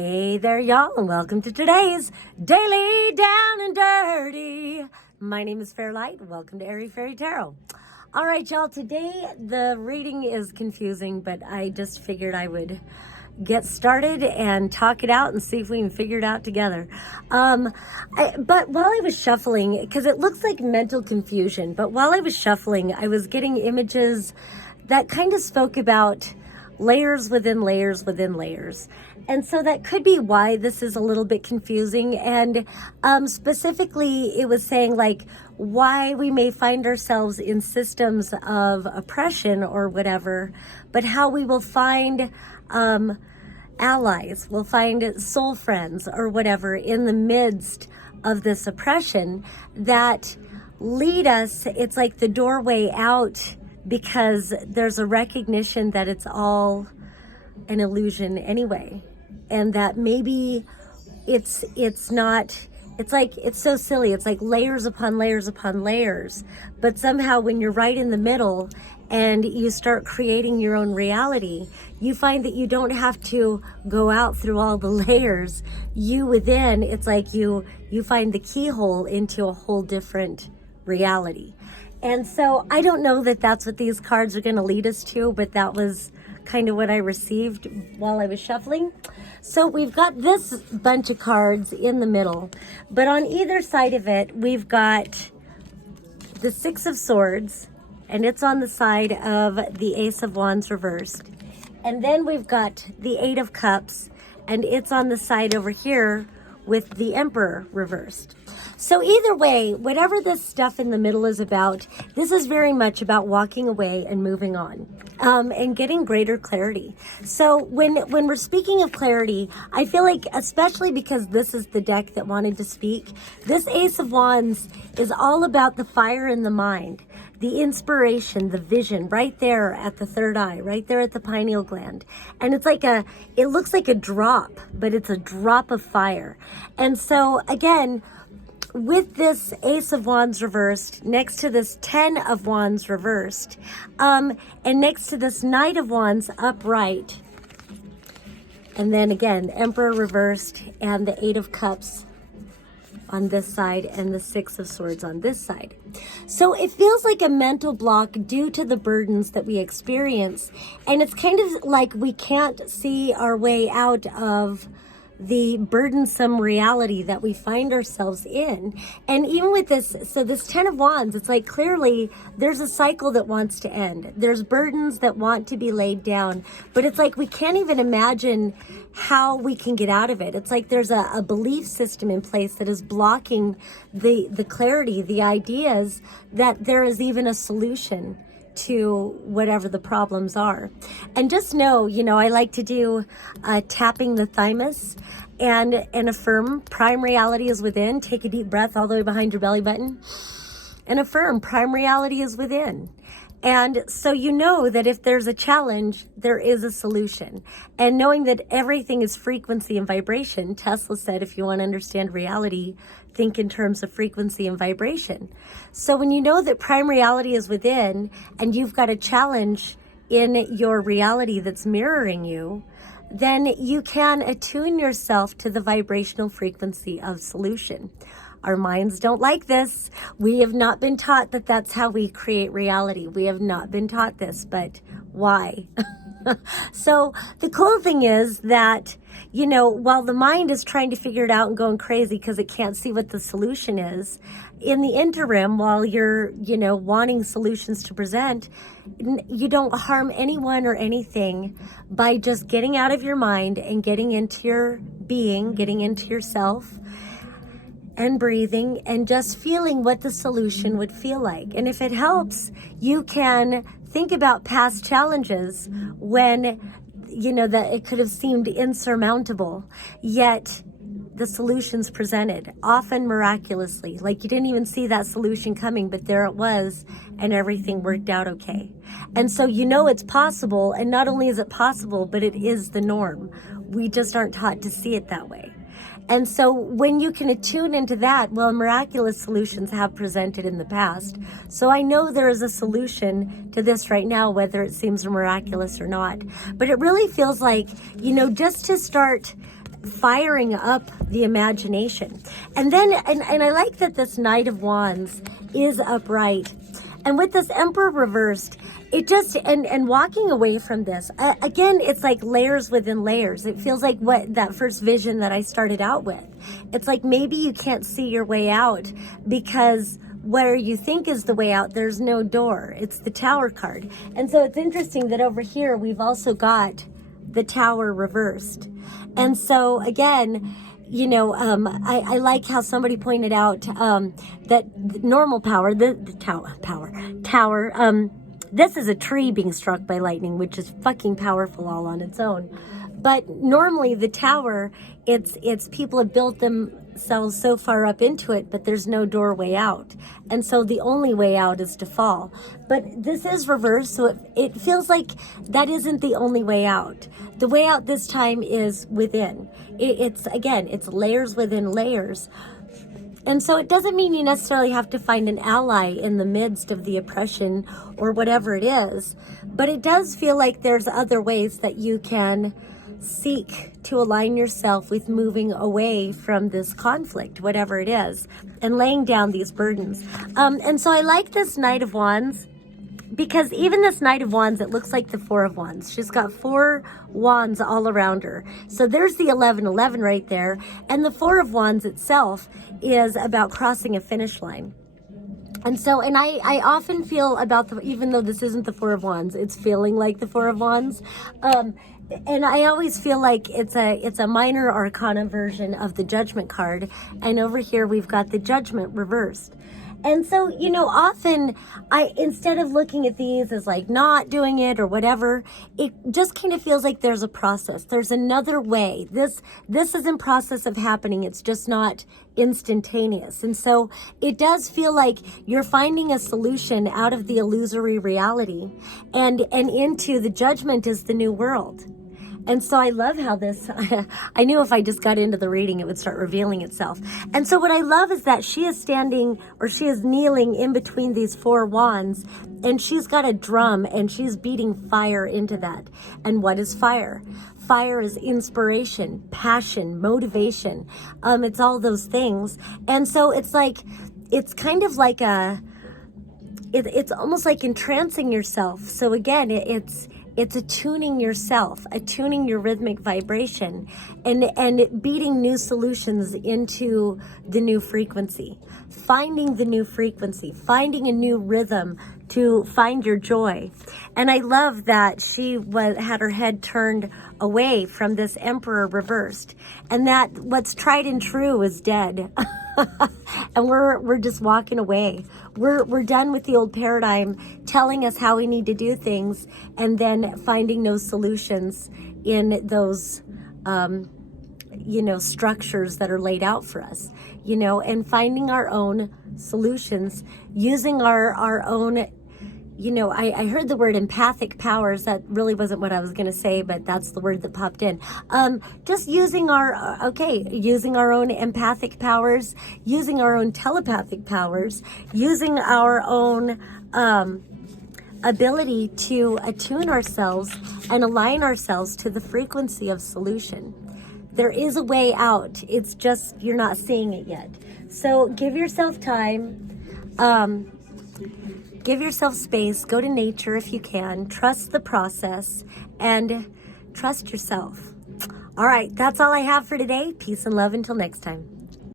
Hey there, y'all, and welcome to today's Daily Down and Dirty. My name is Fairlight. Welcome to Airy Fairy Tarot. All right, y'all, today the reading is confusing, but I just figured I would get started and talk it out and see if we can figure it out together. But while I was shuffling, because it looks like mental confusion, but while I was shuffling, I was getting images that kind of spoke about layers within layers within layers. And so that could be why this is a little bit confusing. And specifically, it was saying like why we may find ourselves in systems of oppression or whatever, but how we will find allies, we'll find soul friends or whatever in the midst of this oppression that lead us. It's like the doorway out, because there's a recognition that it's all an illusion anyway, and that maybe it's not, it's like, it's so silly, it's like layers upon layers upon layers, but somehow when you're right in the middle and you start creating your own reality, you find that you don't have to go out through all the layers. You within, it's like you find the keyhole into a whole different reality. And so I don't know that that's what these cards are going to lead us to, but that was kind of what I received while I was shuffling. So we've got this bunch of cards in the middle, but on either side of it, we've got the Six of Swords, and it's on the side of the Ace of Wands reversed. And then we've got the Eight of Cups, and it's on the side over here with the Emperor reversed. So either way, whatever this stuff in the middle is about, this is very much about walking away and moving on, and getting greater clarity. So when we're speaking of clarity, I feel like, especially because this is the deck that wanted to speak, this Ace of Wands is all about the fire in the mind, the inspiration, the vision, right there at the third eye, right there at the pineal gland. And it's like it looks like a drop, but it's a drop of fire. And so again, with this Ace of Wands reversed, next to this 10 of Wands reversed, and next to this Knight of Wands upright, and then again, Emperor reversed, and the Eight of Cups on this side, and the Six of Swords on this side. So it feels like a mental block due to the burdens that we experience, and it's kind of like we can't see our way out of the burdensome reality that we find ourselves in. And even with this, so this 10 of Wands, it's like clearly there's a cycle that wants to end. There's burdens that want to be laid down, but it's like we can't even imagine how we can get out of it. It's like there's a belief system in place that is blocking the clarity, the ideas that there is even a solution to whatever the problems are. And just know, I like to do tapping the thymus and affirm prime reality is within. Take a deep breath all the way behind your belly button and affirm prime reality is within. And so you know that if there's a challenge, there is a solution. And knowing that everything is frequency and vibration, Tesla said, if you want to understand reality, think in terms of frequency and vibration. So when you know that prime reality is within and you've got a challenge in your reality that's mirroring you, then you can attune yourself to the vibrational frequency of solution. Our minds don't like this. We have not been taught that that's how we create reality. We have not been taught this, but why? So the cool thing is that, while the mind is trying to figure it out and going crazy because it can't see what the solution is, in the interim, while you're, wanting solutions to present, you don't harm anyone or anything by just getting out of your mind and getting into your being, getting into yourself, and breathing and just feeling what the solution would feel like. And if it helps, you can think about past challenges when, that it could have seemed insurmountable, yet the solutions presented, often miraculously, like you didn't even see that solution coming, but there it was, and everything worked out okay. And so it's possible, and not only is it possible, but it is the norm. We just aren't taught to see it that way. And so when you can attune into that, well, miraculous solutions have presented in the past. So I know there is a solution to this right now, whether it seems miraculous or not. But it really feels like, just to start firing up the imagination. And then, and I like that this Knight of Wands is upright. And with this Emperor reversed, it just, and walking away from this, again, it's like layers within layers. It feels like what that first vision that I started out with. It's like maybe you can't see your way out because where you think is the way out, there's no door. It's the Tower card. And so it's interesting that over here, we've also got the Tower reversed. And so again, you know, I like how somebody pointed out that normal power, the tower, this is a tree being struck by lightning, which is fucking powerful all on its own. But normally the tower, it's people have built themselves so far up into it, but there's no doorway out. And so the only way out is to fall. But this is reversed, so it feels like that isn't the only way out. The way out this time is within. It's layers within layers. And so it doesn't mean you necessarily have to find an ally in the midst of the oppression or whatever it is, but it does feel like there's other ways that you can seek to align yourself with moving away from this conflict, whatever it is, and laying down these burdens. And so I like this Knight of Wands, because even this Knight of Wands, it looks like the Four of Wands. She's got 4 wands all around her. So there's the 1111 right there. And the Four of Wands itself is about crossing a finish line. And so, and I often feel about even though this isn't the Four of Wands, it's feeling like the Four of Wands. And I always feel like it's a minor arcana version of the Judgment card. And over here, we've got the Judgment reversed. And so, you know, often instead of looking at these as like not doing it or whatever, it just kind of feels like there's a process. There's another way. This is in process of happening. It's just not instantaneous. And so it does feel like you're finding a solution out of the illusory reality and into the Judgment is the new world. And so I love how this, I knew if I just got into the reading, it would start revealing itself. And so what I love is that she is standing, or she is kneeling in between these 4 wands, and she's got a drum and she's beating fire into that. And what is fire? Fire is inspiration, passion, motivation. It's all those things. And so it's like, it's kind of like it's almost like entrancing yourself. So again, it's attuning yourself, attuning your rhythmic vibration, and beating new solutions into the new frequency, finding the new frequency, finding a new rhythm to find your joy. And I love that she had her head turned away from this Emperor reversed, and that what's tried and true is dead. And we're just walking away. We're done with the old paradigm telling us how we need to do things, and then finding no solutions in those structures that are laid out for us, and finding our own solutions, using our own, I heard the word empathic powers. That really wasn't what I was going to say, but that's the word that popped in. Just using using our own empathic powers, using our own telepathic powers, using our own ability to attune ourselves and align ourselves to the frequency of solution. There is a way out. It's just you're not seeing it yet. So give yourself time. Give yourself space, go to nature if you can, trust the process, and trust yourself. All right, that's all I have for today. Peace and love until next time.